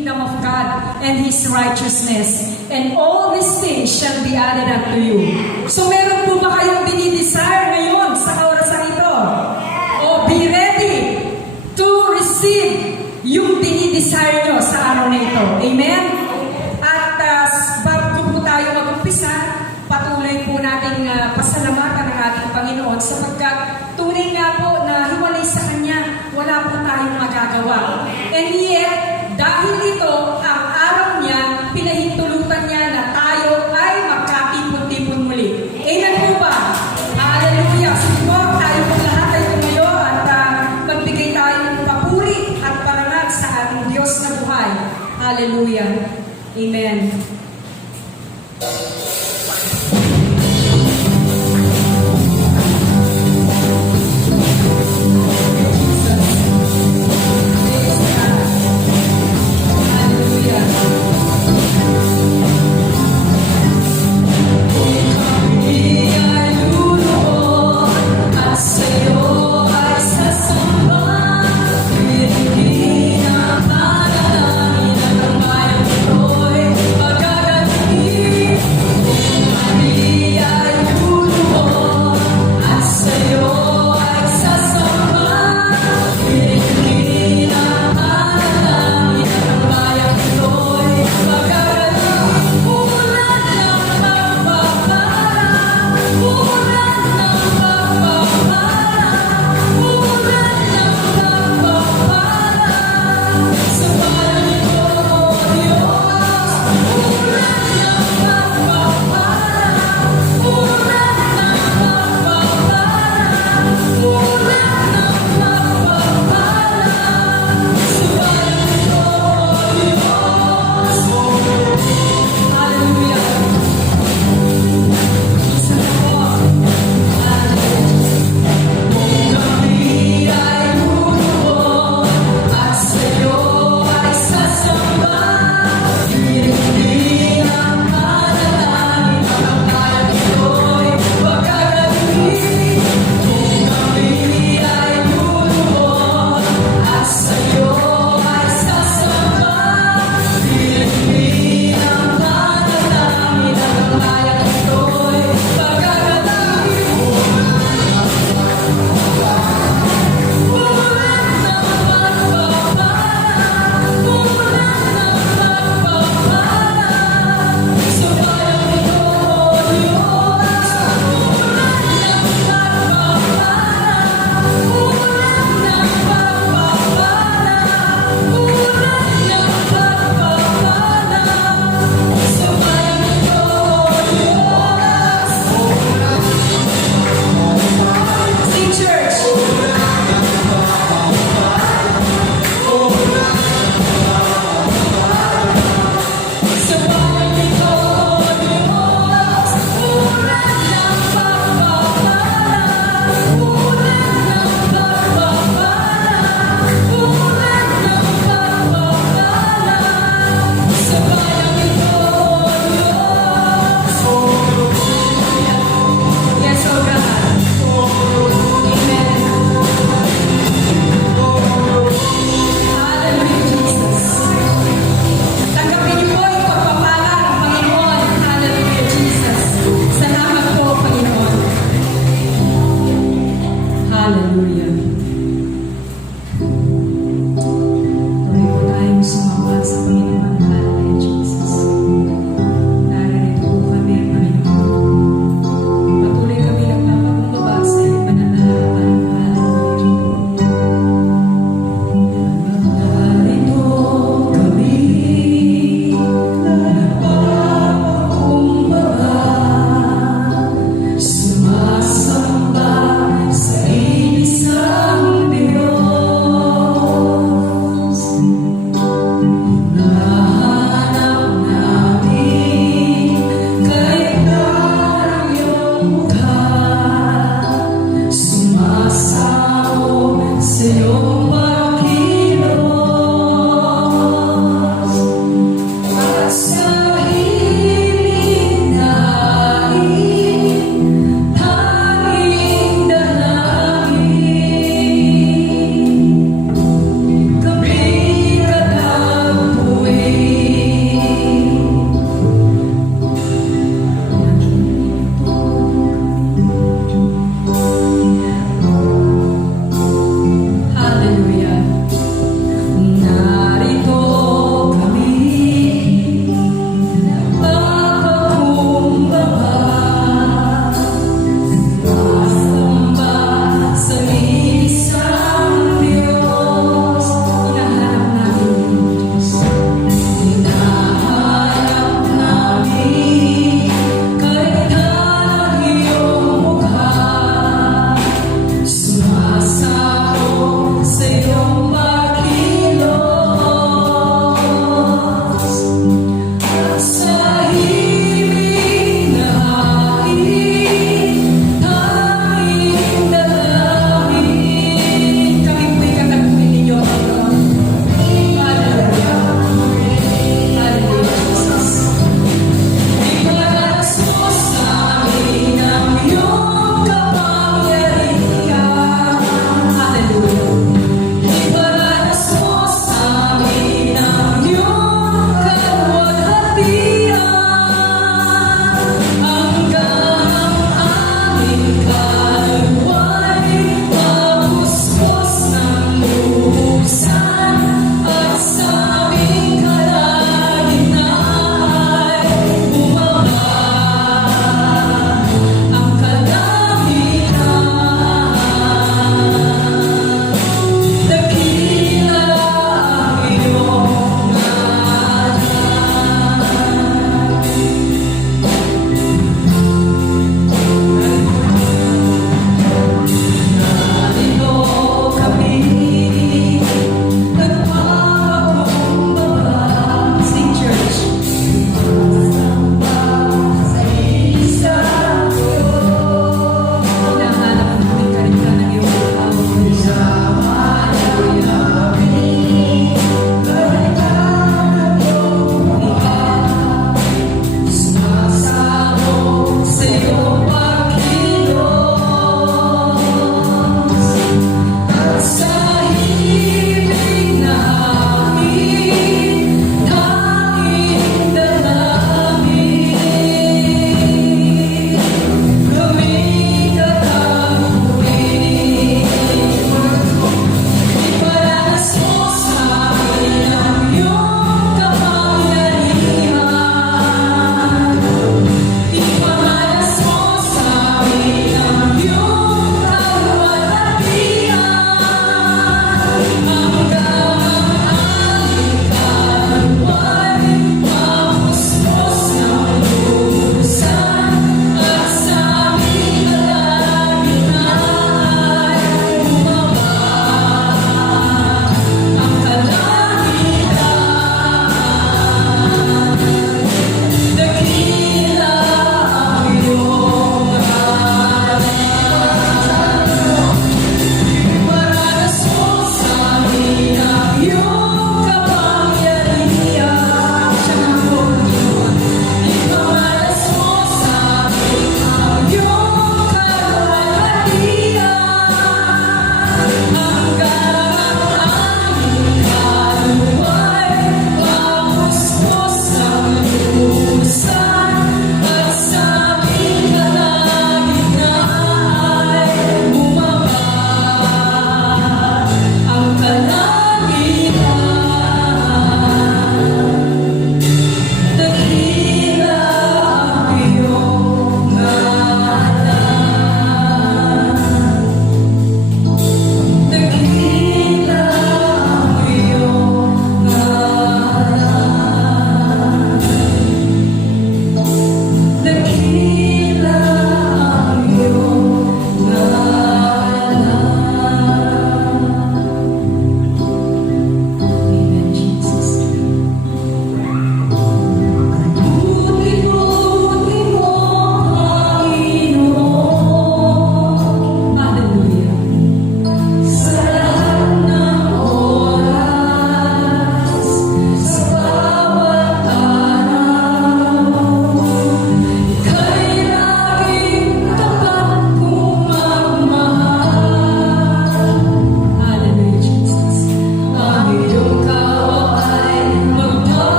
kingdom of God and His righteousness, and all these things shall be added unto you. So meron po ba kayong dinidesire ngayon sa orasan ito? O be ready to receive yung dinidesire nyo sa araw na ito. Amen? At bago po tayo mag-umpisa, patuloy po nating pasalamatan ang ating Panginoon sapagkat tunay nga po na hiwalay sa Kanya, wala po tayong magagawa. And yet, dahil ito, ang araw niya, pinahintulutan niya na tayo ay magkatipon-tipon muli. Amen po ba? Hallelujah! Sige po, tayo po lahat ay tumayo at magbigay tayo ng papuri at parangal sa ating Diyos na buhay. Hallelujah! Amen. Pagkakatinig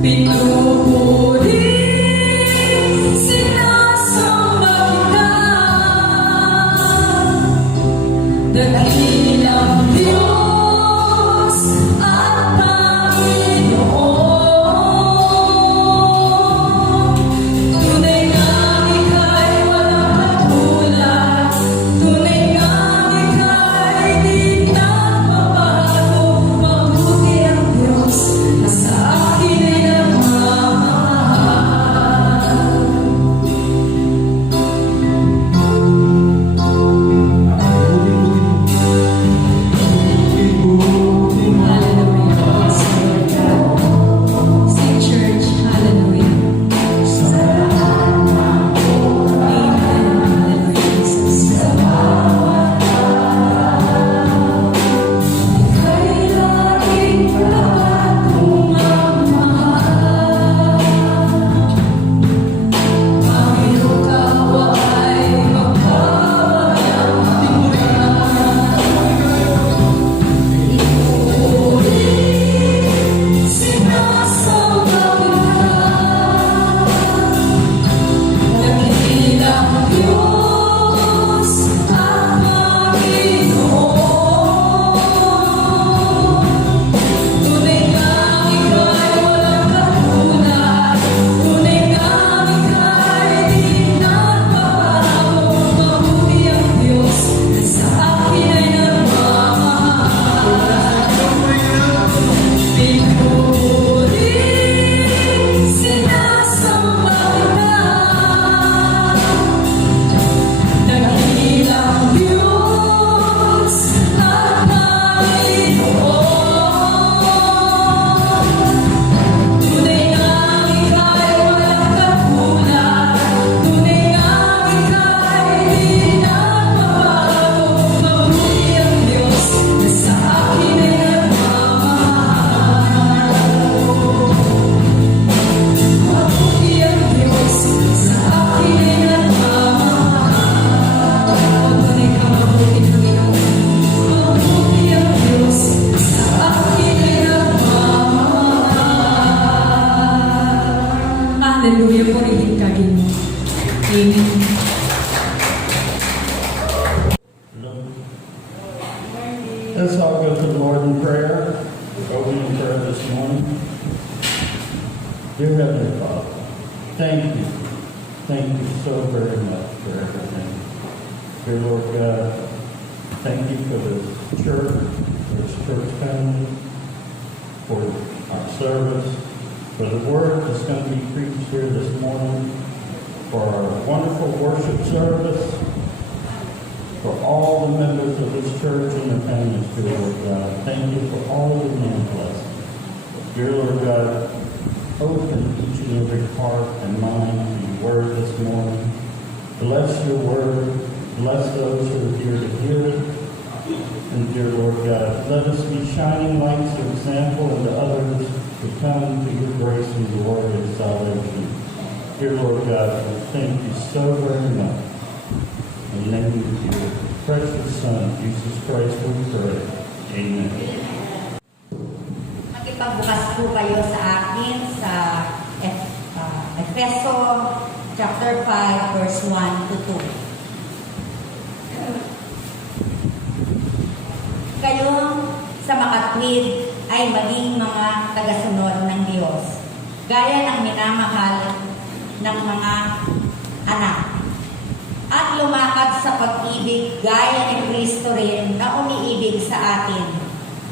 Pinupuri, sinasamba kita, dakilang Diyos at Panginoon. Tunay nga ika'y walang katulad, tunay nga ika'y di nagbabago. Mabuti ang Diyos na sa akin ay nagmamahal. Hallelujah. Sing church, hallelujah. Amen. Hallelujah, Jesus. Ika'y laging tapat kong magmahal. Panginoon, Ikaw ay magpapalang pinuri, sinasamba kita, dakilang Diyos at Panginoon. Tunay nga ika'y walang katulad, tunay nga ika'y di nagbabago. Mabuti ang Diyos na sa akin ay nagmamahal. Pinupuri, sinasamba kita, dakilang Diyos at Panginoon. Tunay nga ika'y walang katulad, tunay nga ika'y di nagbabago. Mabuti ang Diyos na sa akin ay nagmamahal. Mabuti ang Diyos sa akin ay nagmamahal. Tunay ka mabuti, Panginoon. Mabuti ang Diyos sa akin ay nagmamahal. Hallelujah, purihin ka, Ginoo. Amen. Let's all go to the Lord in prayer. Opening prayer this morning. Dear Heavenly Father, thank you. Thank you so very much for everything. Dear Lord God, thank you for this church family, for our service, for the word that's going to be preached here this morning, for our wonderful worship service, for all the members of this church and their families, dear Lord God. Thank you for all your many blessings. Dear Lord God, open each and every heart and mind to your word this morning. Bless your word. Bless those who are here to hear it. And dear Lord God, let us be shining lights of example unto others to come to your grace and glory and salvation. Dear Lord God, we thank you so very much. In the name of your precious Son, Jesus Christ, we pray. Amen. Magipagbukas po kayo sa akin sa Efeso chapter 5 verse 1 to 2. Kayong sa makatwid ay maging mga tagasunod ng Diyos, gaya ng minamahal ng mga anak. At lumakad sa pag-ibig gaya ni Kristo rin na umiibig sa atin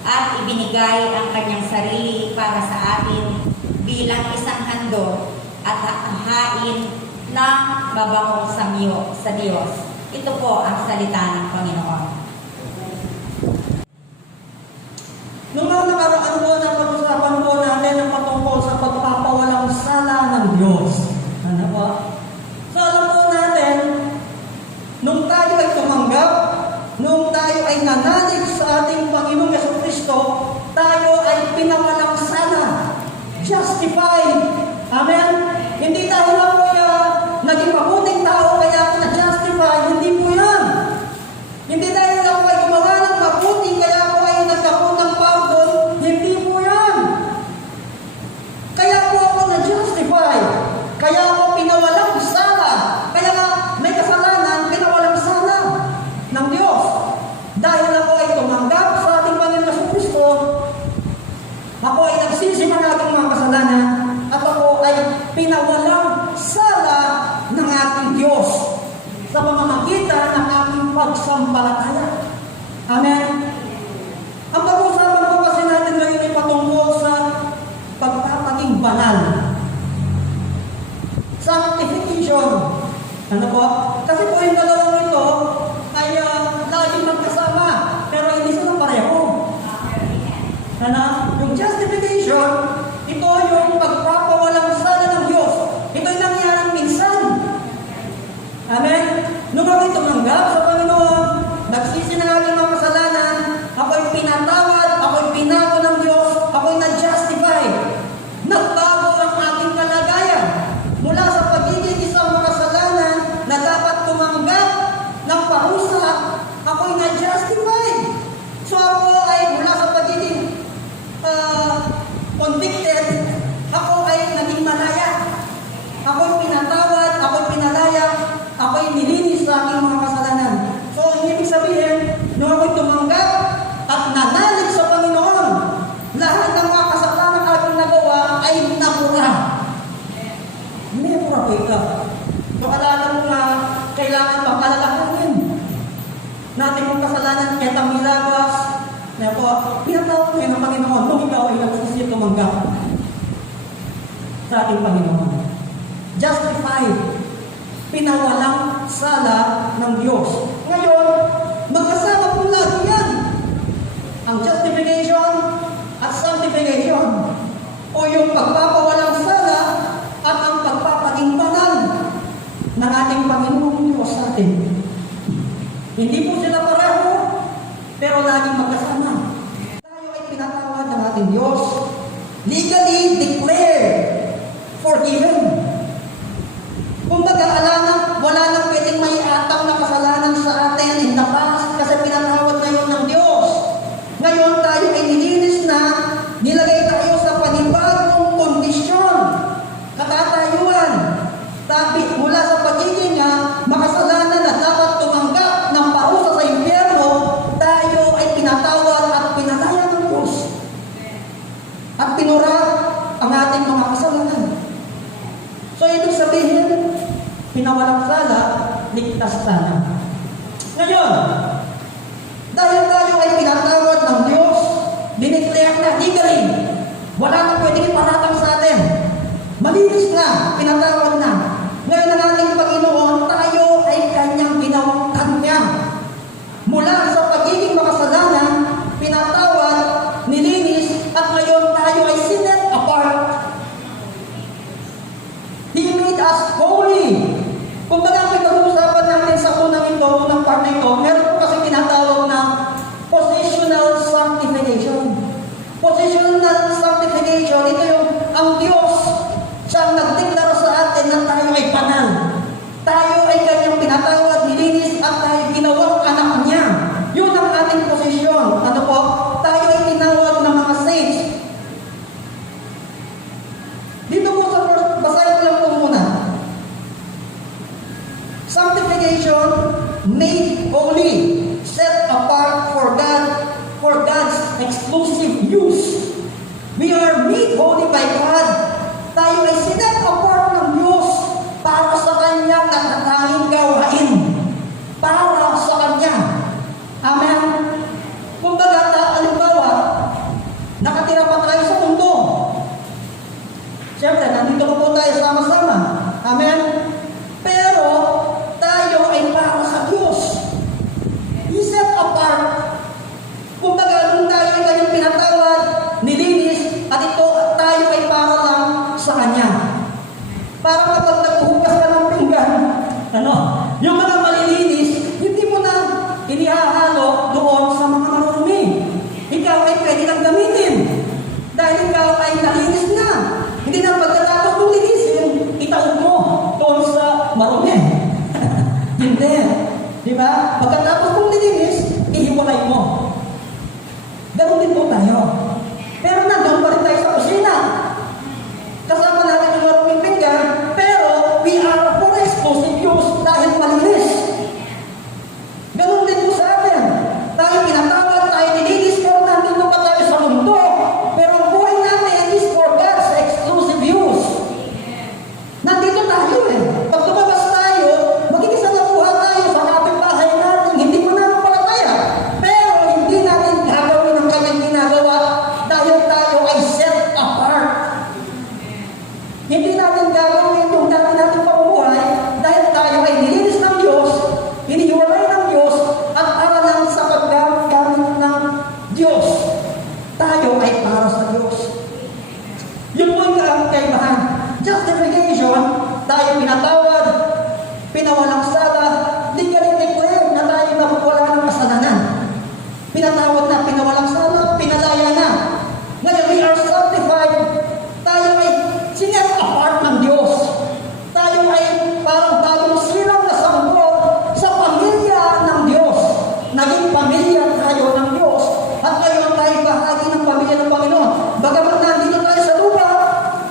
at ibinigay ang kanyang sarili para sa atin bilang isang handog at hain na mabango sa Diyos. Ito po ang salita ng Panginoon. Nung nakaraan po na pag-usapan po natin ang patungkol sa pagpapawalang sala ng Diyos. Ano po? So alam po natin, nung tayo ay tumanggap, nung tayo ay nanalig sa ating Panginoong Jesucristo, tayo ay pinawalang sala. Justified. Amen? Hindi tayo lang po naging mabuting tao kaya na-justify. Hindi po yan. Hindi tayo Kaya ako pinawalang sala. Kaya nga may kasalanan, pinawalang sala ng Diyos. Dahil ako ay tumanggap sa ating Panginoon Jesucristo, ako ay nagsisi ng aking mga kasalanan, at ako ay pinawalang sala ng ating Diyos sa pamamagitan ng aking pagsampalataya. Amen? Ang pag-uusapan po kasi natin ngayon ay patungkol sa pagpapaging banal. Sanctification. Ano po? Kasi po yung dalawang ito ay laging magkasama, pero hindi sila pareho. Ano? Yung justification, ito yung pagpapawalang sala ng Diyos. Ito yung nangyaring minsan. Amen? Nung ako'y tumanggap sa Panginoon, nagsisi ng aking mga kasalanan, ako'y pinatawad, ako'y pinako ng Diyos, ako'y na-justify. Nagbago ang aking kalagayan mula sa pagiging isang makasalanan na dapat tumanggap ng parusa, ako'y na-justify. So ako ay mula sa pagiging convicted, ako ay naging malaya. Ako'y pinatawad, ako'y pinalaya, ako'y nilinis sa aking mga kasalanan. So, ang ibig sabihin, nung ako'y tumanggap at nanalig sa Panginoon, lahat ng mga kasalanan aking nagawa ay napura. Napura po ito. So, kailangan mo na kailangan mapalalahanin natin yung kasalanan, kaya tamilagas, na po, pinatawag ko yun ng Panginoon nung ikaw ay nagsisi tumanggap sa ating Panginoon. Justified. Pinawalang sala ng Diyos. Ngayon, magkasama po lagi yan. Ang justification at sanctification. O yung pagpapawalang sala at ang pagpapaging banal ng ating Panginoong Diyos sa atin. Hindi po sila pareho, pero laging magkasama. Tayo ay pinatawad ng ating Diyos. Legally declared forgiven. Kumbaga, wala nang pwedeng may atang na kasalanan sa atin in the past kasi pinatawad na yun ng Diyos. Ngayon tayo ay nilinis na, nilagay tayo sa panibagong kondisyon, katatayuan. Mula sa pagiging makasalanan na dapat tumanggap ng parusa sa impyerno, tayo ay pinatawad at pinalaya ng Diyos. At pinura ang ating mga kasalanan. So, ibig sabihin, pinawalang sala, ligtas sana. Ngayon, dahil tayo ay pinatawad ng Diyos, dineclare na legally, wala nang pwedeng iparatang sa atin. Malinis na, pinatawad na. Ngayon ang ating Panginoon, tayo ay kanyang ginawang kanya. Mula sa pagiging makasalanan, pinatawad, nilinis, at ngayon tayo ay set apart. He made us holy. Kung baga pinag-uusapan natin sa unang part na ito, meron po kasi tinatawag na positional sanctification. Positional sanctification, ito yung ang Diyos siyang nagdeklara sa atin na tayo ay banal. Tayo ay kanyang pinatawad, nilinis, at tayo ginawang anak niya. Yun ang ating posisyon. Ano po? Tayo ay tinawag ng mga saints. Dito po sa first, basahin ko lang po muna. Sanctification, made holy, set apart for God's exclusive use. We are made holy by God. Tayo ay sinet apart ng Diyos para sa kanyang natatanging gawain. Para sa kanya. Amen? Kung baga, halimbawa, nakatira pa tayo sa mundo. Siyempre, nandito pa po tayo sama-sama. Amen? Pero, tayo ay para sa Diyos. He set apart. Kung baga, nung tayo ay kanyang pinatawad, nilinis, at ito, tayo ay para lang sa Kanya. Para kapag naghuhugas ka ng pinggan, yung mga malilinis, hindi mo na inihahalo doon sa mga marumi. Ikaw ay pwede lang gamitin. Dahil ikaw ay nalinis na. Hindi na pagkatapos mong linisin, itaog mo doon sa marumi. Hindi. Di ba? Pagkatapos mong nilinis, ihiwalay mo. Ganun din po tayo. Pero nandun pa rin tayo sa kusina. Kasama natin yung maruming pinggan, pero natin gagawin yung dati nating pamumuhay dahil tayo ay nilinis ng Diyos, hinihiwalay ng Diyos, at para lang sa paggamit ng Diyos. Tayo ay para sa Diyos. Yun po yung kaibahan. Justification, tayo pinatawad, pinawalang sala, legally declared na tayo nawawala ng kasalanan. Pinatawad na, pinawalang sala, pinalaya na. Ngayon, we are sanctified. Tayo ay sinet apart ng Diyos. Tayo ay parang bagong silang na sanggol sa pamilya ng Diyos. Naging pamilya tayo ng Diyos. At ngayon tayo bahagi ng pamilya ng Panginoon. Bagamat nandito tayo sa lupa,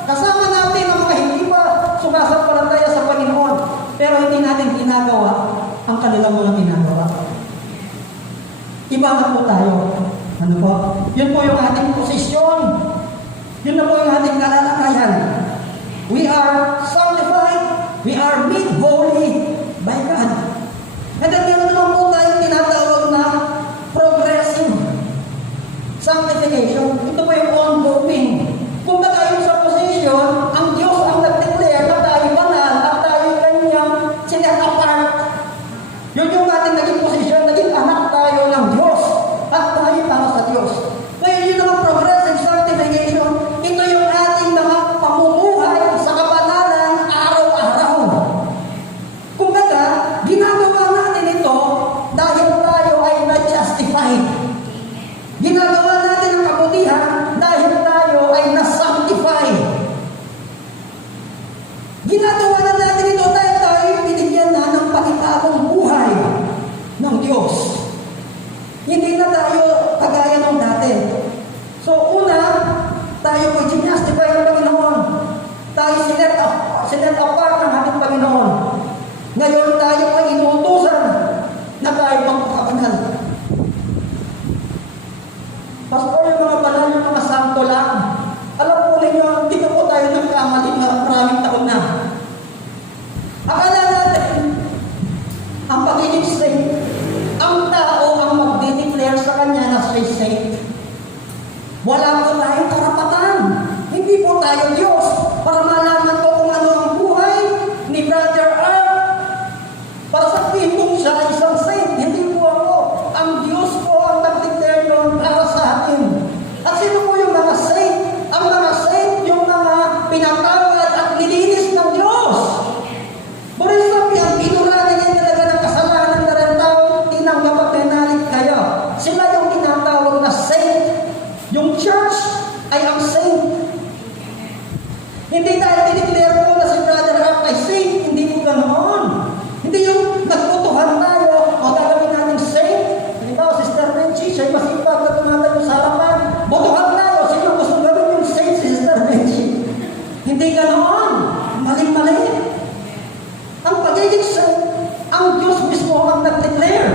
kasama natin ang mga hindi pa sumasampalataya sa Panginoon. Pero hindi natin ginagawa ang kanilang walang ginagawa. Iba na po tayo. Ano po? Yun po yung ating posisyon. Yun na po yung ating kalalakayan. We are sanctified. We are made holy by God. And then meron naman po tayong tinatawag na progressive sanctification. Ito po yung ongoing. Kung ba tayo sa posisyon, ang Diyos ang nag-declare na tayo banal at tayo kanyang sinet apart. Yun yung ating naging posisyon, naging anak tayo ng Diyos at tayo para sa Diyos. Ngayon yun naman progressive sanctification, ito yung ating mga pamumuhay sa kabanalan araw-araw. Kumbaga, ginagawa natin ito dahil tayo ay na-justified. Ginagawa natin ang kabutihan dahil tayo ay na-sanctify. Ginagawa na natin ito dahil tayo binigyan na ng panibagong buhay ng Diyos. Hindi na tayo kagaya ng dati. So una, tayo ay ginastify ng Panginoon. Tayo sinet apart ng ating Panginoon. Ngayon tayo ay inuutusan na tayo magpakabanal. Pastor, yung mga banal, yung mga santo lang. Alam po ninyo, hindi na po tayo nagkamali na maraming taon na. Akala natin, ang pagiging saint, ang tao ang magde-declare sa kanya na siya'y saint. Wala po tayong karapatan. Hindi po tayo Diyos para malaman ko kung ano ang buhay ni Brother Art. Para sabihin kong siya ay isang saint. Hindi po ako. Ang Diyos po ang nag-declare yun para sa atin. At sino po yung mga saint? Ang mga saint, yung mga pinatawad at nilinis ng Diyos. Boris sabi, ang pinuranan niya talaga ng kasalanan na rin tao, tinanggap at penalit kayo. Sila yung tinatawag na saint. Yung church ay ang saint. Hindi dahil dineclare ko na si Brother Hart ay saint, hindi po ganoon. Hindi yung nagputuhan tayo o gagawin natin saint. Halimbawa, Sister Benchi, siya'y masipag na tumatayo sa harapan. Butuhan tayo, sino gusto gawin yung saint si Sister Benchi? Hindi ganoon. Mali-mali. Ang pagiging saint, ang Diyos mismo ang nag-declare.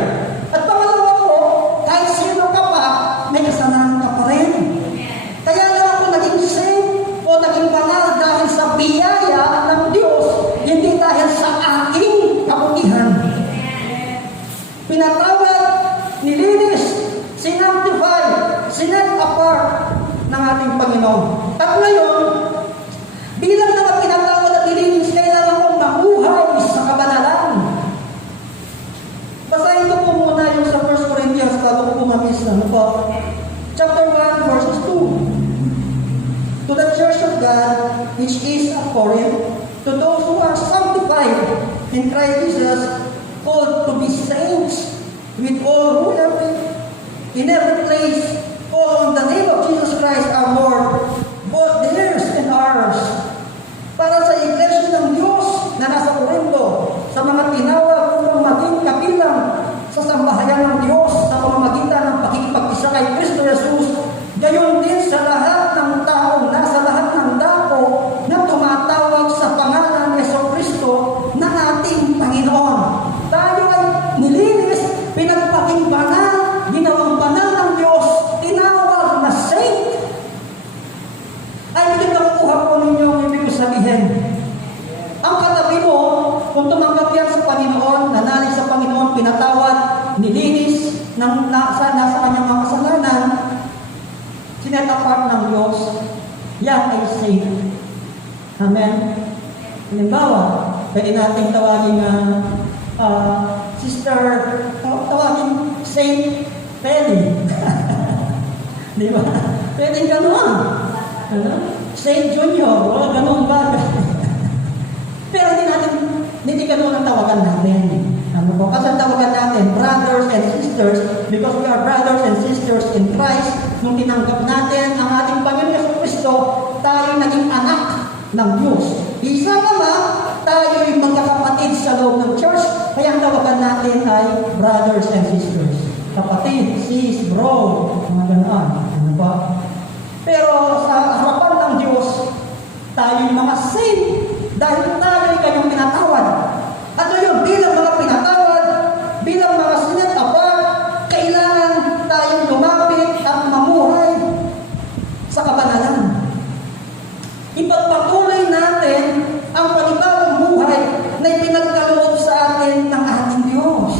At pangalawa po, kahit sino ka pa, may kasalanan ka pa rin. Kaya lang ako naging saint o naging banal dahil sa biyaya ng Diyos, hindi dahil sa aking kabutihan. Pinatawad, nilinis, sinantify, sinet apart ng ating Panginoon. At ngayon, bilang mga pinatawad at nilinis, kailangan kong mabuhay sa kabanalan. Basahin ko po muna yung sa 1 Corinthians bago ko pumamis. Ano po? Chapter 1, verses 2. To the church of God, which is at Corinth, to those who are sanctified in Christ Jesus, called to be saints, with all who in every place, call on the name of Jesus Christ our Lord, both theirs and ours. Para sa iglesia ng Diyos na nasa Corinto, sa mga tinawag upang maging kabilang sa sambahayan ng Diyos sa pamamagitan ng pakikipag-isa kay Kristo Jesus, gayon din sa lahat ng taong nasa lahat ng dako na tumatawag sa pangalan ni Jesucristo na ating Panginoon. Tayo ay nilinis, pinagpaging banal, ginawang banal ng Diyos, tinawag na saint. Ay, hindi nakukuha po ninyo ang ibig sabihin. Ang katabi mo, kung tumanggap yan sa Panginoon, nanalig sa Panginoon, pinatawad, nilinis, nasa kanyang mga kasalanan, sinet apart ng Diyos, yan ay saint. Amen? Halimbawa, pwede natin tawagin tawagin Saint Penny. Di ba? Pwede gano'n. Ano? Saint Junior, o gano'n bagay. Pero hindi gano'n ang tawagan natin. Ano po? Kasi ang tawagan natin, brothers and sisters, because we are brothers and sisters in Christ, nung tinanggap natin ang ating Panginoon Yesu Cristo, tayo naging anak ng Diyos. Isa naman, tayo yung magkakapatid sa loob ng church, kaya ang tawagan natin ay brothers and sisters. Kapatid, sis, bro, mga ganoon. Ano ba? Pero sa harapan ng Diyos, tayo yung mga saint, dahil tayo ay kanyang pinatawad. At ngayon, bilang mga pinatawad, bilang mga sinet apart, kailangan tayong lumapit at mamuhay sa kabanalan. Ipagpatuloy natin ang panibagong buhay na ipinagkaloob sa atin ng ating Diyos.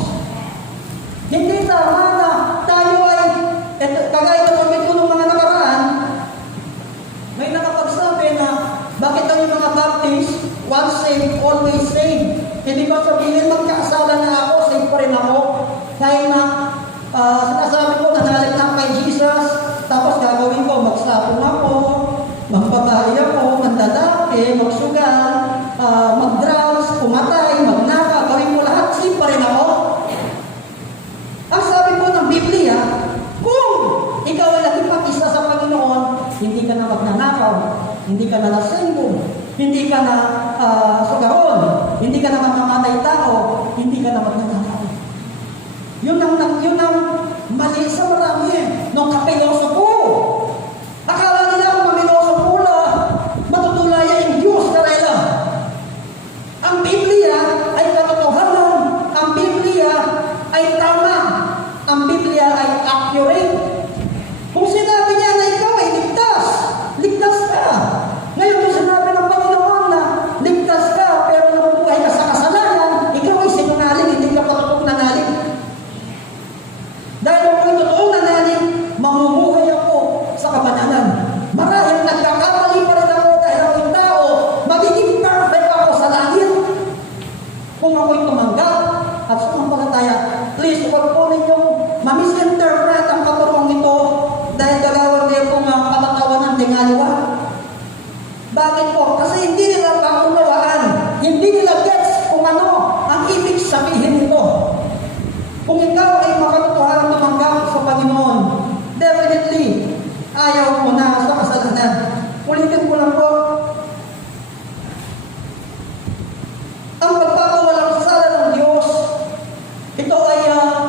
Hindi tama na tayo ay, kagaya ng pagkito ng mga nakaraan, may nakapagsabi na bakit daw yung mga Baptist, once saved, always saved. Hindi ba sabihin, magkakasala na ako, save pa rin ako. Kaya na, sinasabi ko, nanalig na kay Jesus, tapos gagawin ko, magsapong ako, magbabahay ako, mandalaki, magsugal, mag-drugs, pumatay, magnaka, gawin ko lahat, save pa rin ako. Ang sabi po ng Biblia, kung ikaw ay naging mag-isa sa Panginoon, hindi ka na magnanakaw, hindi ka na lasenggo, hindi ka na sugaron, hindi ka na mamamatay tao, hindi ka na magnanakaw. Yun ang mali sa marami nung kapilosopo. Akala nila kung mamilosopo na matutulaya yung Diyos karela. Ang Biblia ay katotohanan, ang Biblia ay tama, ang Biblia ay accurate. Kung sinabi niya na ikaw ay ligtas, ligtas ka. Ngayon kung sinabi ng Panginoon na ligtas ka pero nabubuhay ka sa kasalanan, ikaw ay sinungaling, hindi ka patutok na naling. Dahil kung ako'y totoong nanalig, mamumuhay ako sa kabanalan. Marahil nagkakamali pa rin ako dahil ako'y tao, magiging perfect ako sa langit. Kung ako'y tumanggap at sumampalataya, please, huwag po ninyong ma-misinterpret ang katurong ito dahil gagawin niyo pong patatawanan ng aliwa. Bakit po? Kasi hindi nila paunawaan, hindi nila gets kung ano ang ibig sabihin nito. Kung ikaw ay makatotohanan tumanggap sa Panginoon, definitely, ayaw mo na sa kasalanan. Ulitin ko lang po, ang pagpapawalang sala ng Diyos, ito ay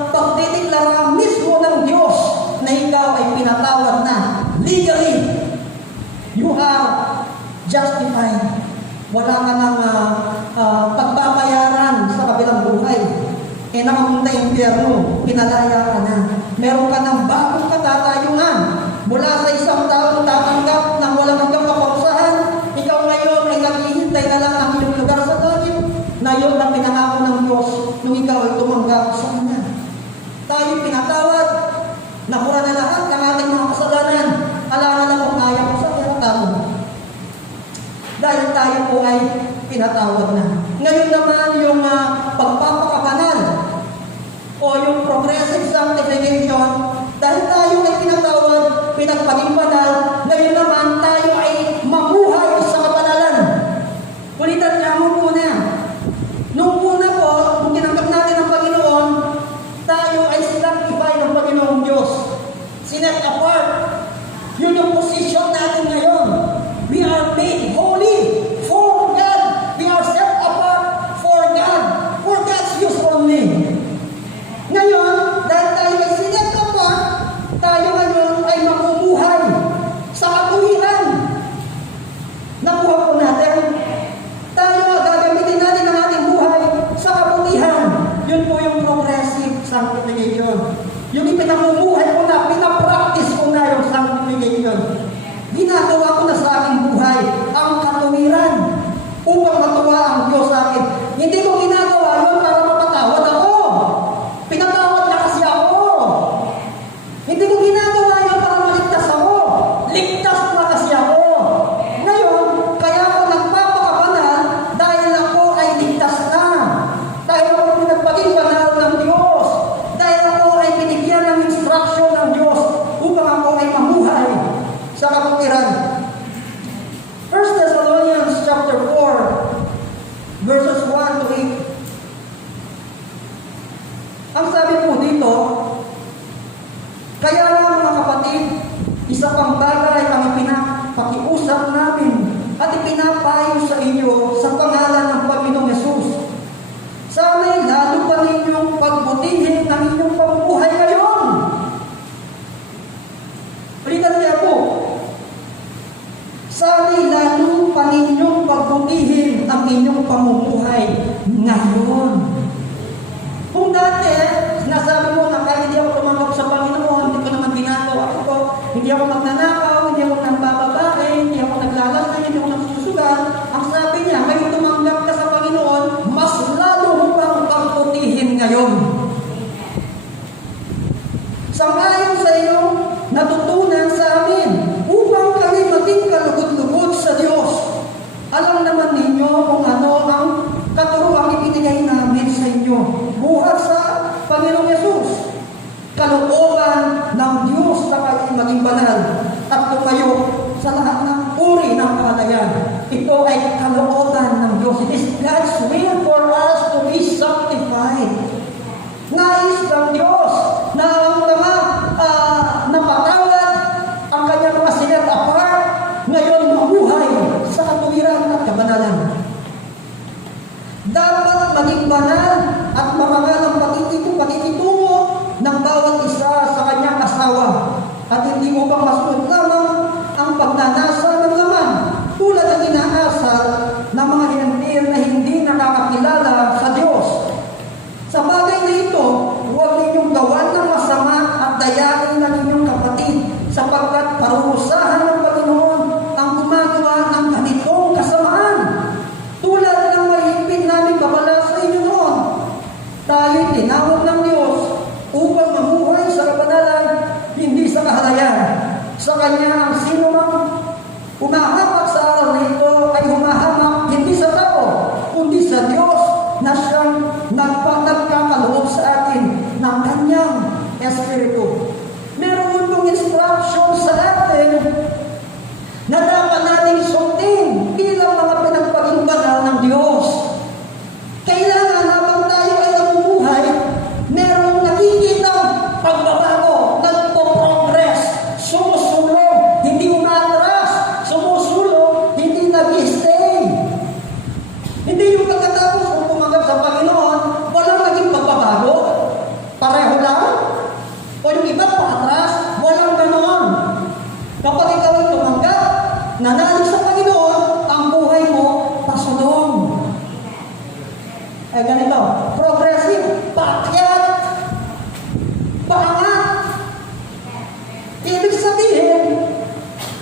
pagdideklara mismo ng Diyos na ikaw ay pinatawad na. Legally, you are justified. Wala ka ng pagbabayaran sa kabilang buhay. Nakapunta impyerno, pinalaya ka na. Meron ka ng bagong katatayuan. Mula sa isang taong tatanggap ng walang hanggang kaparusahan, ikaw ngayon ay naghihintay na lang ang iyong lugar sa langit na yun ang pinangako ng Diyos nung ikaw ay tumanggap sa Kanya. Tayo pinatawad, nakura na lahat ng ating mga kasalanan, alangan na kung kaya ko sa tinatawad. Dahil tayo po ay pinatawad na. Ngayon naman yung pagpapakabanal o yung progressive sanctification, dahil tayo ay pinatawad, pinagpaging banal, ngayon naman tayo ay mamuhay sa kabanalan. Kulitan niya mo muna. Nung una po, kung tinanggap natin ang Panginoon, tayo ay sanctified ng Panginoong Diyos. Sinet apart. Yun yung position natin ngayon. We are made holy for God. We are set apart for God. For God's use only. Ngayon, dahil tayo ay sinet apart, ngayon. Kung dati, sinasabi mo na kahit hindi ako tumanggap sa Panginoon, hindi ko naman ginagawa ito, hindi ako magnanakaw, hindi ako nagbababae, hindi ako naglalasay, hindi ako nagsusugal, ang sabi niya, ngayon tumanggap ka sa Panginoon, mas lalo mo pang pagputihin ngayon. Sangayon sa iyong natutunan sa amin, upang kami maging kalugod-lugod sa Diyos. Alam naman ninyo kung ano ang katuruang ibinigay namin sa inyo. Buhat sa Panginoong Yesus. Kalooban ng Diyos na kayo maging banal at tumayo sa lahat ng uri ng kahalayan. Ito ay kalooban ng Diyos. It is God's will for us to be sanctified. Nais ng Diyos na ang mga napatawad ang kanyang mga sinet apart, ngayon mabuhay sa katuwiran at kabanalan. Dapat maging banal at marangal ang pakikitungo ng bawat isa sa kanyang asawa at hindi mo pang masunod lamang ang pagnanasa ng laman tulad ng inaasal ng mga hinandir na hindi nakakakilala sa Diyos. Sa bagay na ito, huwag ninyong gawan ng masama at dayain ng inyong kapatid sapagkat parurusahan ng Panginoon ang gumagawa ng ganitong kasamaan. Tulad ng mahigpit namin babala sa inyo noon, tayo'y tinawag ng Diyos upang mamuhay sa kabanalan, hindi sa kahalayan. Sa Kanya ang sino mang humahamak sa araw na ito ay humahamak hindi sa tao, kundi sa Diyos na siyang nagkakaloob sa atin ng Kanyang Espiritu. Meron pong instruction sa atin na dapat nating sundin bilang mga pinagpaging banal ng Diyos. Kailangan habang tayo ay namumuhay, merong nakikitang pagbabago, nagpo-progress, sumusulong, hindi umatras, sumusulong, hindi nag-stay. Hindi yung pagkatapos kung tumanggap sa Panginoon, walang naging pagbabago, pareho lang. O yung iba paatras, walang ganoon. Kapag ikaw ay tumanggap, nanalig sa Panginoon, ang buhay mo pasulong. Ganito, progressive, paakyat, paangat. Ibig sabihin,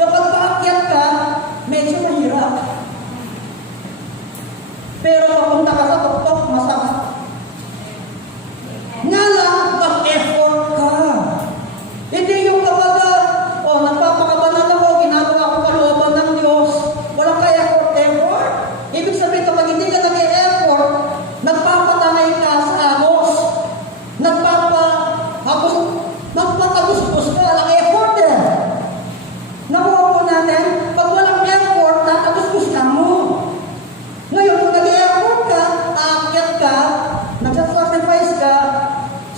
kapag paakyat ka, medyo mahirap. Pero papunta ka sa tuktok, masama. Nga lang, mag-effort ka. Hindi yung kapag, nagpapakabanal ako, ginagawa ko kalooban ng Diyos, walang ka-effort. Ibig sabihin, kapag hindi ka nag-effort, nagpapatangay ka sa agos, nagpatagustos ka, walang effort Nakuha po natin, pag walang effort, tatagustos ka mo. Ngayon, kung nag-effort ka, aakyat ka, nagsasacrifice ka,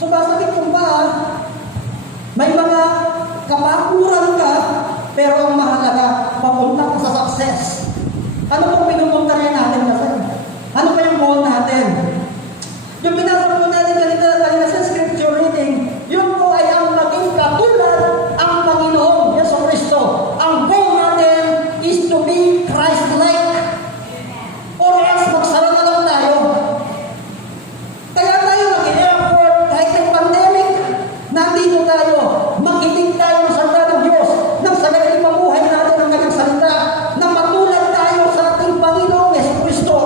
sumasakit yung paa, may mga kapakuran ka, pero ang mahalaga, papunta ka sa success. Ano pong pinupunta rin natin kasi? Ano pa yung goal natin? Yung binasa po natin kanina sa scripture reading, yun po ay ang maging katulad ang Panginoong Yeso Cristo. Ang goal natin is to be Christ-like. Or else magsara na lang tayo. Kaya tayo nag-effort kahit yung pandemic, nandito tayo, makinig tayo ng salita ng Diyos, nang sa galing mabuhay natin ang kanyang salita, na matulad tayo sa ating Panginoong Yeso Cristo.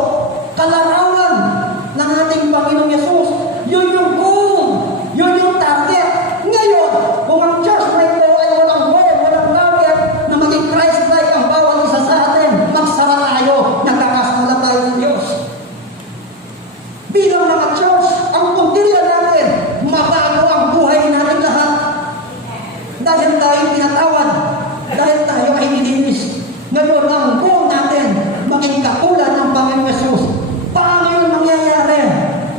Kalarawan ng ating Panginoong Yesus. Yun yung goal. Yun yung target. Ngayon, kung ang church na ito ay walang goal, walang target, na maging Christ-like ang bawat isa sa atin, magsara tayo, nagkakasala tayo ng Diyos. Bilang mga church, ang puntilya natin, mabago ang buhay natin lahat. Dahil tayo pinatawad, dahil tayo ay nilinis. Ngayon, ang goal natin, maging katulad ng Panginoong Yesus. Paano yun mangyayari?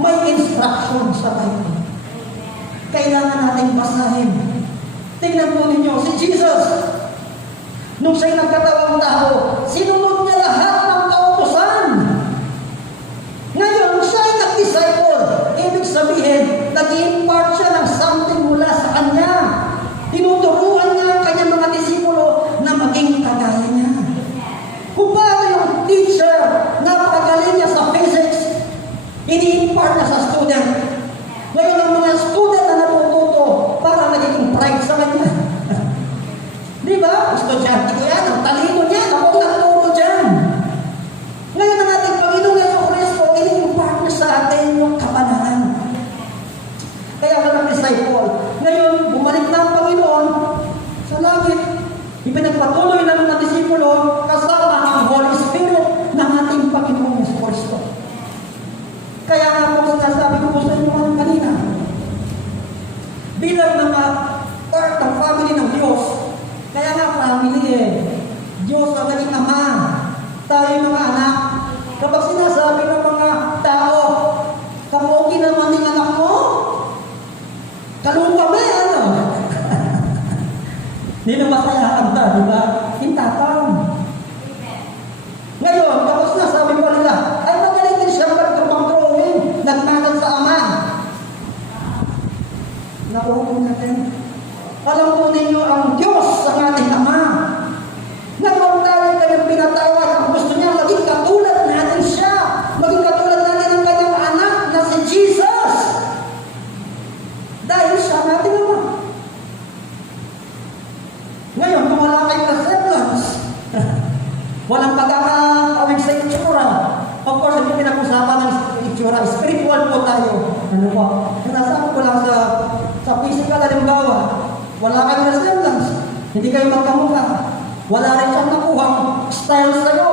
May instruction sa Bible. Kailangan natin basahin. Tingnan po ninyo, si Jesus, nung siya'y nagkatawang tao, sinunod niya lahat ng kautusan. Ngayon, siya'y nag-disciple. Ibig sabihin, nag-impart siya ng something mula sa kanya. Tinuturuan niya ang kanyang mga disipulo na maging kagaya niya. Kung paano yung teacher, napakagaling niya sa physics, ini-impart na sa student. Ngayon ang mga student na natututo para nagiging pride sa kanya. Di ba? Estudyante ko yan, ang talino niya, ako nagturo dyan. Ngayon ang ating Panginoon Yesu Cristo, ini-impart niya sa atin yung kapanalan. Kaya ka ng disciple. Ngayon, bumalik na ang Panginoon sa langit. Ipinagpatuloy ng mga disipulo kasama ang Holy Spirit ng ating Panginoon Yesu Cristo. Kaya nga po sinasabi ko po sa inyo kanina, bilang mga part ng family ng Diyos, kaya nga family Diyos ang naging ama, tayo yung mga anak. Kapag sinasabi ng mga tao, kamuki naman ng anak mo, kalung kami, ano? Hindi na masaya kanta, di ba? Hintatang. Ngayon, tapos na, sabi ko nila, ay magaling din siya pagkapang drawing, nagmagal sa ama. Nakuha po natin. Alam po ninyo, ang Diyos ang ating ama. Ngayon tayo kanyang pinatawad, ang gusto niya maging katulad natin siya. Maging katulad natin ang kanyang anak na si Jesus. Dahil siya ang ating ama. Ngayon, kung wala kayong resemblance, walang pagkakawig sa itsura. Of course, hindi pinag-usapan ng itsura. Spiritual po tayo. Ano po? Sinasabi ko lang sa physical, halimbawa, wala kayong resemblance. Hindi kayo magkamukha. Wala rin siyang nakuhang style sa'yo.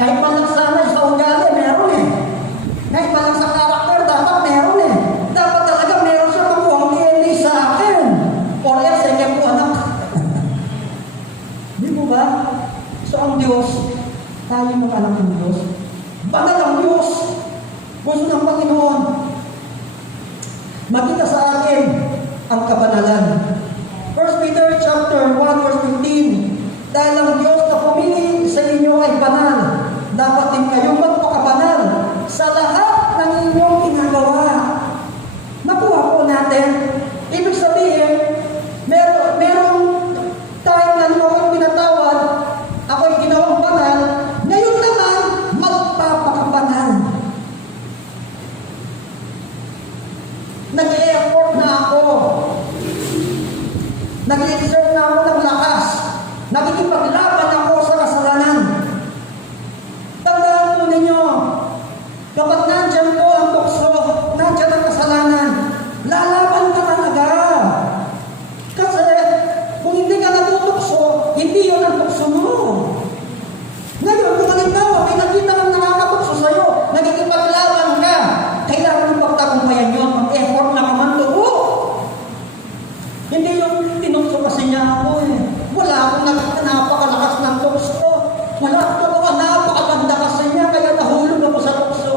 Kahit pa lang sana sa ugali, meron eh. Kahit pa lang sa karakter, dapat meron eh. Dapat talaga meron siya makuhang DNA sa akin. Or else, hindi po anak. Di mo ba? So ang Diyos, tayo mga anak ng Diyos. Banal ang Diyos. Gusto ng Panginoon. Makita sa atin ang kabanalan. 1 Peter chapter 1 verse 15. Dahil ang Diyos na pumili sa inyo ay banal, dapat din kayong magpakabanal sa lahat ng inyong ginagawa. Nakuha po natin. Ibig sabihin, merong time na nung ako'y pinatawad, ako'y ginawang banal, ngayon naman, magpapakabanal. Nag-e-effort na ako. Nag-exert na ako ng lakas. Nakikipaglaban ako sa kasalanan. Tandaan po ninyo, kapag nandyan po ang tukso, nandyan ang kasalanan, lalaban ka talaga. Kasi, kung hindi ka natutukso, hindi yun ang tukso mo. Ngayon, kung halimbawa, may nakita kang nakakatukso sa'yo, nakikipaglaban ka, kailangan mo pagtagumpayan yun, mag-effort na kamantuo. Hindi yung tinukso kasi niya ako eh. Wala akong napakalakas ng tukso. Wala akong magawa, napakaganda kasi niya, kaya nahulog ako sa tukso.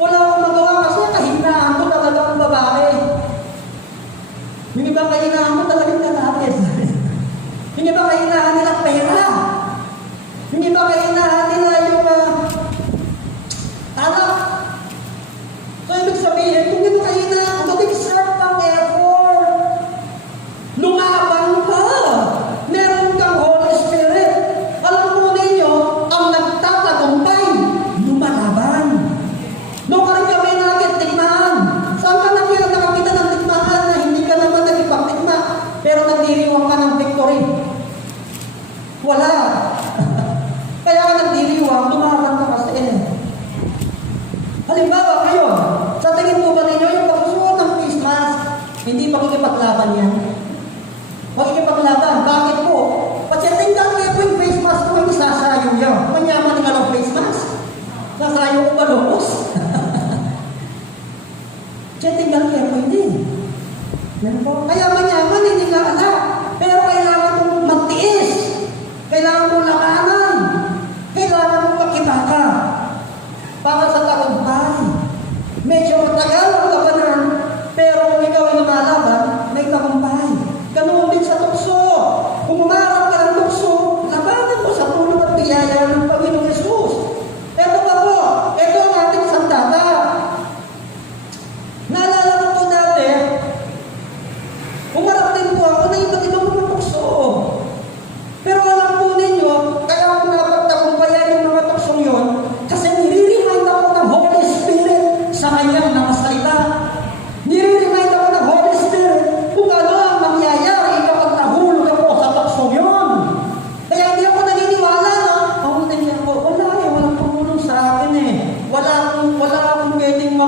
Wala akong magawa kasi kahinaan ko talaga ang babae. Yung iba kahinaan ko talagang lalaki. Yung iba kahinaan nila pera. Yung iba kahinaan nila yung anak. So ibig sabihin, kung ito kahinaan, mag-exert ng effort. Lumaban ka. Meron kang Holy Spirit. Alam mo ninyo, ang nagtatagumpay, lumalaban. Noong ka rin kami nakakit-tikmaan. Saan ka nakakita ng tikmaan na hindi ka naman nagipag-tikma, pero nagdiriwang ka ng victory? Wala. Kaya ka nagdiriwang, lumaban ka kasi. Halimbawa kayo, sa tingin mo ba ninyo yung pagsusuot ng face mask, hindi makikipaglaban yan? Makikipaglaban. Bakit po? Patsiyating ka kayo po yung face mask ko, hindi sasayo yan. Manyaman nga ng face mask. Sasayo ko ba lupos? Patsiyating ka kayo po, hindi. Kaya manyaman, hindi nga anak. Pero kailangan mong magtiis. Kailangan mong lakanan. Kailangan mong makibaka. Para sa tagumpay. Medyo matagal ang labanan, pero kung ikaw ay lumalaban, may tagumpay. Ganoon din sa tukso. Kung umarap ka ng tukso, labanan mo sa tulong at biyaya ng Panginoong Yesus. Ito pa po, ito ang ating sandata. Naalala ko po natin, umarap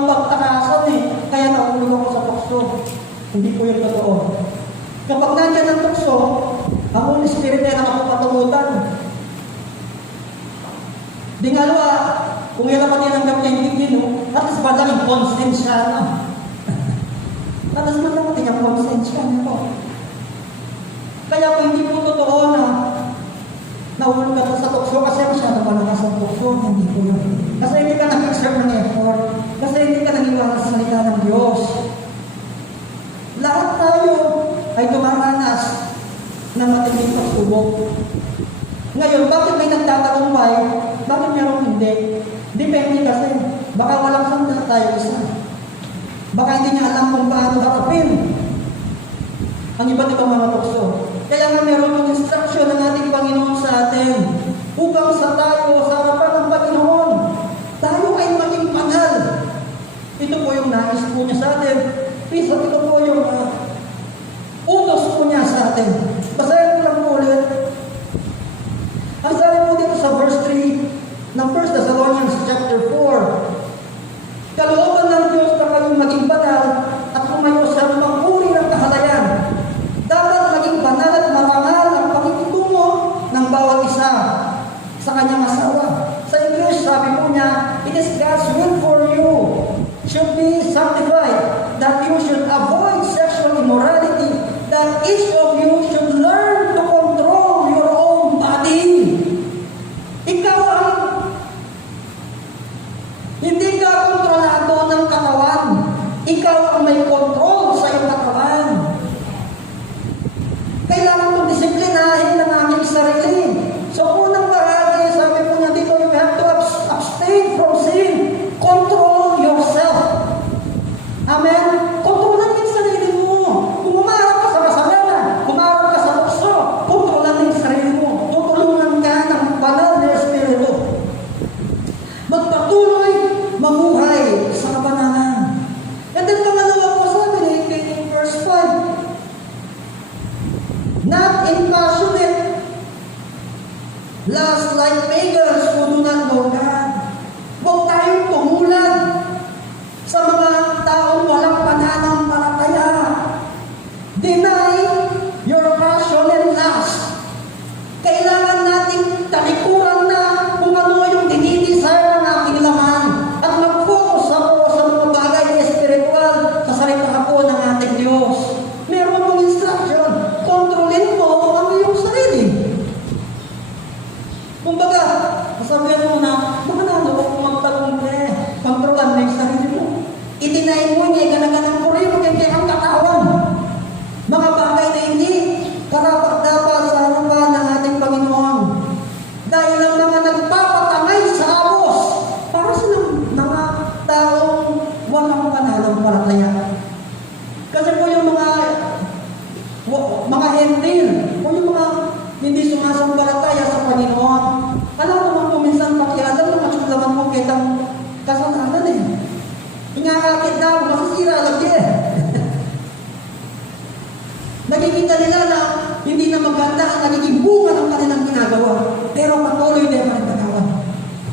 mapagtakasan eh. Kaya naulog ako sa tukso. Hindi po yung totoo. Kapag nandiyan ang tukso, ang Holy Spirit ay nakapapatugutan. Di nga lo kung yan naman tinanggap niya yung tingin, at least ba lang yung konsensya na. At least ba lang yung konsensya na. Kaya kung hindi po totoo na naulog ka sa tukso kasi masyado malakas ang tukso, hindi po yun. Kasi hindi ka nag-exert ng effort. Kasi hindi ka nag-iwanan sa salita ng Diyos. Lahat tayo ay dumaranas ng matinding pagsubok. Ngayon, bakit may nagtatagumpay? Bakit meron hindi? Depende kasi. Baka walang sandal tayo isa. Baka hindi niya alam kung paano harapin ang iba't ibang mga tukso. Kaya nga meron yung instruction ng ating Panginoon sa atin upang sa tayo, sa harapan ng Panginoon, tayo ay maging banal. Ito po yung nais po niya sa atin. Please, ito po yung utos po niya sa atin. Basahin ko lang po ulit. Ang sabi po dito sa verse 3 ng 1 Thessalonians chapter 4, kalooban ng Diyos na kayong maging banal at lumayo sa anumang uri ng kahalayan. Dapat maging banal at marangal ang pakikitungo ng bawat isa sa kanyang asawa. Sa English, sabi po niya, it is God's will for you should be sanctified, that you should avoid sexual immorality, that each of you should learn to control your own body. Ikaw ang hindi ka kontrolado ng katawan. Ikaw ang may control sa iyong katawan. Kailangan mong disiplinahin ng aming sarili. So, unang bahagi, sabi po niya dito, you have to abstain from sin. Control yourself. Amen? Kontrolan din sarili mo. Kung umarap ka sa kasalanan, umarap ka sa tukso, kontrolan din sarili mo. Tutulungan ka ng banal na Espiritu. Magpatuloy, mamuhay sa kabanalan. And then pangalawa po sabi in verse 5, not impassionate, lust like pagans who do not know God. Huwag tayong tumulad sa mga taong walang pananampalataya. Deny your passion and lust. Kailangan nating talikuran na kung ano yung dinidesire ng aking laman at mag-focus ako sa mga bagay na espiritual sa salita po ng ating Diyos. Meron mong instruction, kontrolin mo ang iyong sarili. Kumbaga, sabihan mo na, manalo kung magtagumpay, kontrolan mo yung sarili mo. Itinay mo niya, ganang-ganang ko rin, kaya ang katawan. Mga bagay na hindi karapat-dapat sa harapan ng ating Panginoon. Dahil ang mga nagpapatangay sa abos, para silang mga taong walang pananampalataya. Kasi po yung mga hentil, o yung mga hindi sumasampalataya sa Panginoon, alam naman po minsan pakialam na matsulaman mo kitang kasalanan eh. Ingakakit na, masasira lagi eh. Nakikita nila na hindi na maganda ang nagiging bunga ng kanilang ginagawa. Pero patuloy din ang nagtagawan.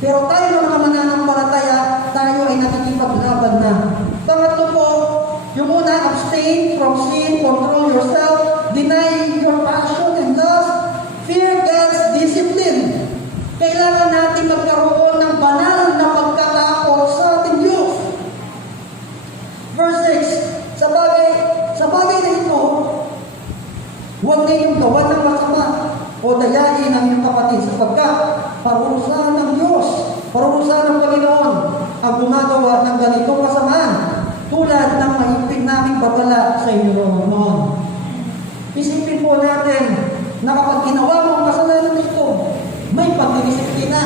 Pero tayo na mga mananampalataya, tayo ay nakikipaglaban na. Pangatlo po, yung una, abstain from sin, control yourself, deny your passion and lust, fear God's discipline. Kailangan natin magkaroon ng banal na pagkatakot sa ating Diyos. Verse 6, sa bagay na ito, huwag ninyong gawan ng masama o dayain ang inyong kapatid sapagkat parurusahan ng Diyos, parurusahan ng Panginoon ang gumagawa ng ganitong kasamaan tulad ng mahigpit naming babala sa inyo noon. Isipin po natin na kapag ginawa mo ang kasalanan nito, may pagdidisiplina.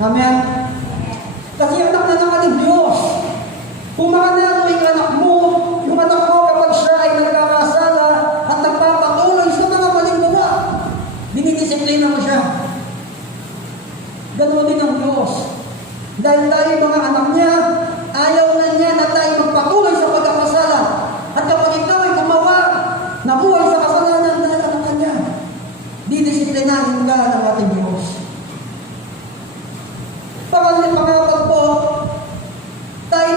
Amen? Kasi anak na ng ating Diyos. Kung makanalo yung anak mo kapag siya ay nagkakasala at nagpapatuloy sa mga maling gawa, dinidisiplina mo siya. Ganoon din ang Diyos. Dahil tayo mga anak niya, ayaw na niya na tayo magpatuloy sa pagkakasala. At kapag ikaw ay gumawa, nabuhay sa kasalanan dahil anak ka niya, didisiplinahin ka ng ating Diyos. Pangapat po, tayo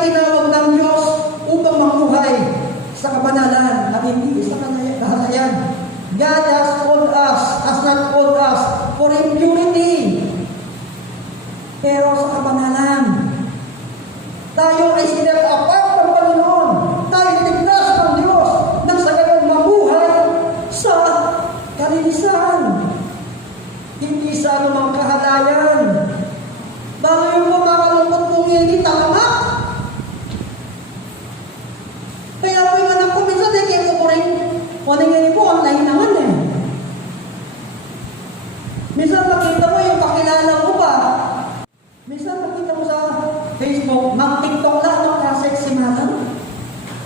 nakikita mo sa Facebook, mag-TikTok lang ng ka-sexy man.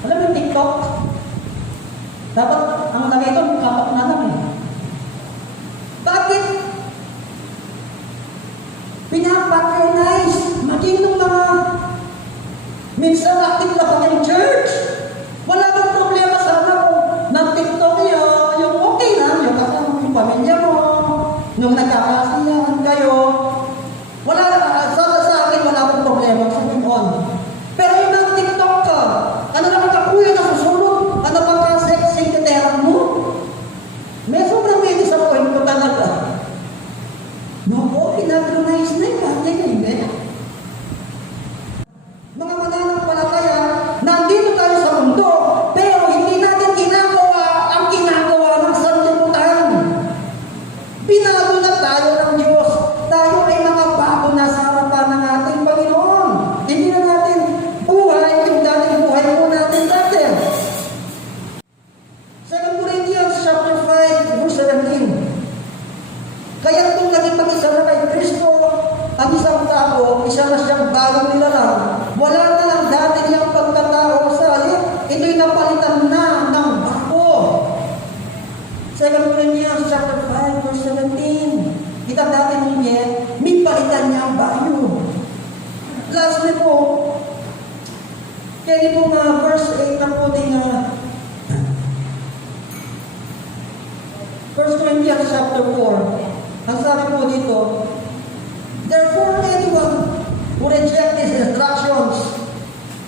Alam mo yung TikTok? Dapat, ang lagay doon, kapak na lang eh. Bakit? Pinapatronize, maging ng mga minsan active na pag church. Wala bang problema sana kung nag-TikTok niyo, yung okay lang, yung kasama yung pamilya mo, nung nagkakasiyahan kayo. Wala, sa akin wala akong problema sa on. Pero yung nag-TikTok ka, ano naman ka kuya na susunod? Ano bang ka-sexy titeran mo? May sobrang may disappoint ko talaga. Naku, pinatronize na yung bagay na hindi. Mga mananampalataya, nandito tayo sa mundo, pero hindi natin ginagawa ang ginagawa ng sanlibutan. Binago na tayo ng Diyos. Tayo ay mga bago na sa harapan ng ating Panginoon. Hindi na natin buhay yung dating buhay po natin dati. 2 Corinthians chapter 5, verse 17. Kaya kung naging mag-isa na kay Kristo, ang isang tao, isa na siyang bagong nilalang. Wala na lang dati niyang pagkatao sa halip. Ito'y napalitan na ng bago. 2 Corinthians chapter 5, verse 17. Kita dati mong yan, may palitan niya ang bago. Lastly po, kaya po nga verse 8 na po din 1 Corinthians chapter 4. Ang sabi po dito, therefore anyone who rejects these instructions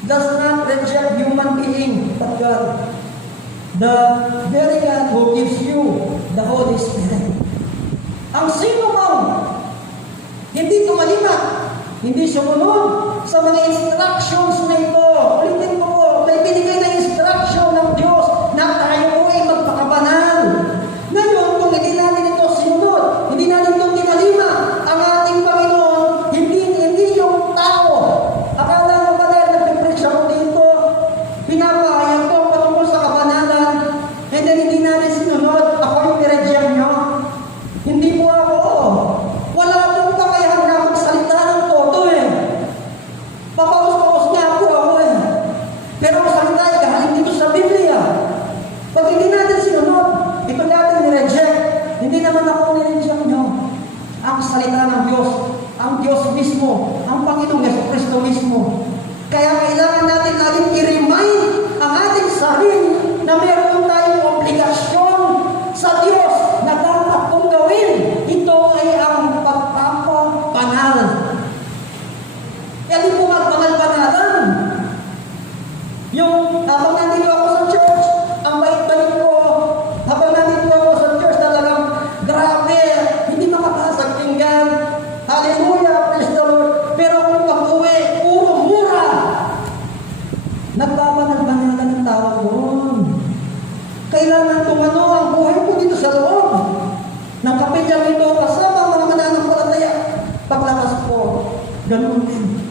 does not reject human being but God, the very God who gives you the Holy Spirit. Ang sino mang hindi tumalimat, hindi sumunod sa mga instructions na ito, ulitin ko po, may binigay na instruction ng Diyos na tayo po ay magpakabanal. Ngayon, kung hindi natin ito sinunod, hindi natin ito tinalima, ang ating Panginoon, hindi yung tao. Akala mo ba dahil nag-preach ako dito, pinapahayag ko patungkol sa kabanalan, and then hindi natin sinunod, ako yung nireject nyo. Hindi po ako. Wala akong kakayahan na magsalita ng todo eh. Papaus-paus niya ako eh. Pero ang salita ay galing dito sa Biblia. Pag hindi natin sinunod, ito natin nireject. Hindi naman ako nireject nyo. Ang salita ng Diyos, ang Diyos mismo, ang Panginoong Jesucristo mismo. Kaya kailangan natin laging i-remind ang ating sarili na meron tayong obligasyon sa Diyos na dapat kong gawin. Ito ay ang pagpapabanal. Yan po magbanal-banalan. Yung habang nandito ako sa church, ang bait-bait ko, habang nandito ako sa church, talagang grabe, hindi makapasag pinggan. Hallelujah, praise the Lord. Pero kung pag-uwi, puro mura. Nagbabanal-banalan ang tawag doon. Kailangan tumano ang buhay ko dito sa loob ng kapilyang ito kasama ang mga mananampalataya. Paglakas po, ganun din.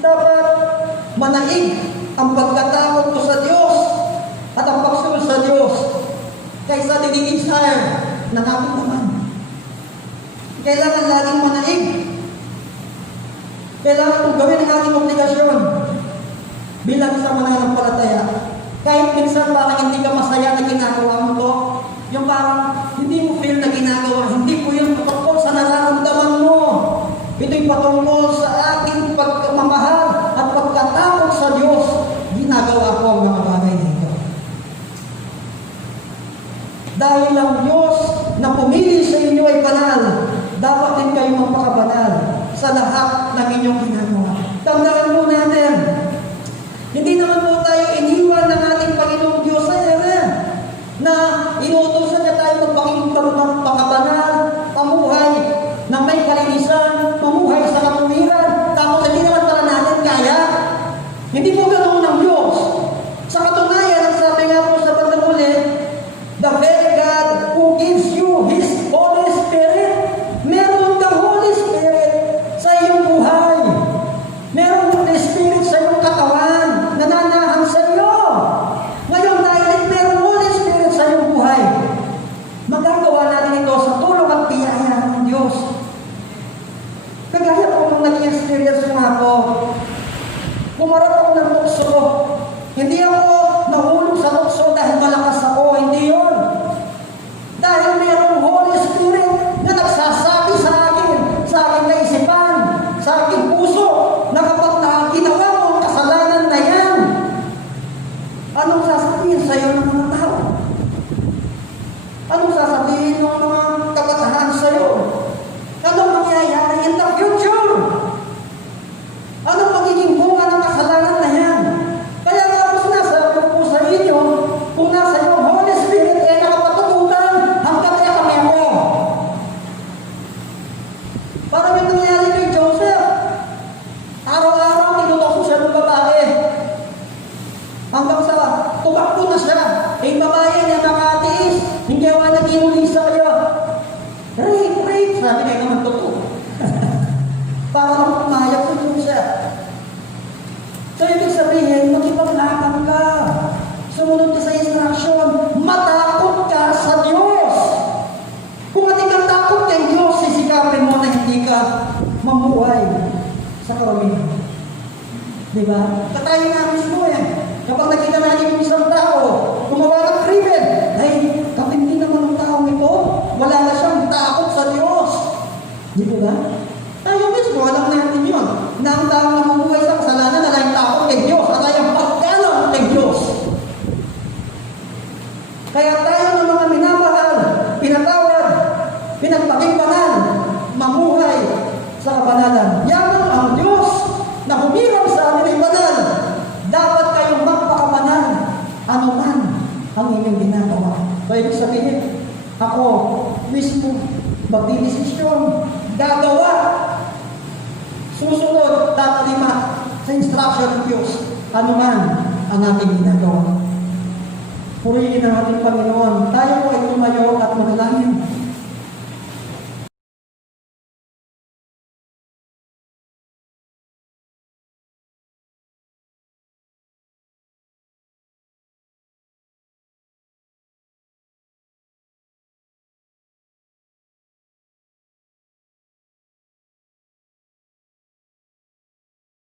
Dapat manaig ang pagkatakot ko sa Diyos at ang pagsunod sa Diyos kaysa dinidesire ng aking naman. Kailangan laging manaig. Kailangan kong gawin ang ating obligasyon bilang isang mananampalataya. Kahit minsan parang hindi ka masaya na ginagawa mo to, yung parang hindi mo feel na ginagawa, hindi po yung patungkol sa nararamdaman mo. Ito'y patungkol sa ating pagmamahal at pagkatakot sa Diyos. Ginagawa ko ang mga bagay nito. Dahil ang Diyos na pumili sa inyo ay banal, dapat din kayo magpakabanal sa lahat ng inyong ginagawa. Tandaan mo natin, hindi naman po tayo iniwan ng ating Panginoong Diyos sa ere na inuutosan niya tayo magpakabanal, pamuhay na may kalinisan, pamuhay sa katuwiran, tapos hindi naman pala natin kaya. Hindi po ganoon ng Diyos. Sa katunayan, sabi nga po sa bandang huli, the very God who gives you His Holy Spirit, meron kang Holy Spirit sa iyong buhay. Meron Holy Spirit sa iyong katawan, nananahan sa iyo. Ngayon, dahil meron Holy Spirit sa iyong buhay, magagawa natin ito sa tulong at biyaya ng Diyos. Kagaya po nung naging sumunod ka sa instruction, matakot ka sa Diyos. Kung hindi kang takot kay Diyos, sisikapin mo na hindi ka mamuhay sa karamihan. Di ba? Katayo nga mismo yan. Kapag nakita natin yung isang tao, gumawa ng krimen, ay, kapindi naman ang taong ito, wala na siyang takot sa Diyos. Di ba? Tayo mismo, alam natin yun, na ang taong namumuhay sa kasalanan, na lang takot kay Diyos, at ay ang pagkalang kay Diyos. Kaya tayo ng mga minamahal, pinatawad, pinagpaging banal, mamuhay sa kabanalan. Yaman ang Diyos na humirap sa amin ay banal. Dapat kayong magpakabanal, ano man ang inyong ginagawa. So, ibig sabihin, ako mismo magdidesisyon, gagawa, susunod, tatalima sa instruction ng Diyos, ano man ang ating ginagawa. Purihin ang ating Panginoon. Tayo po ay tumayo at manalangin.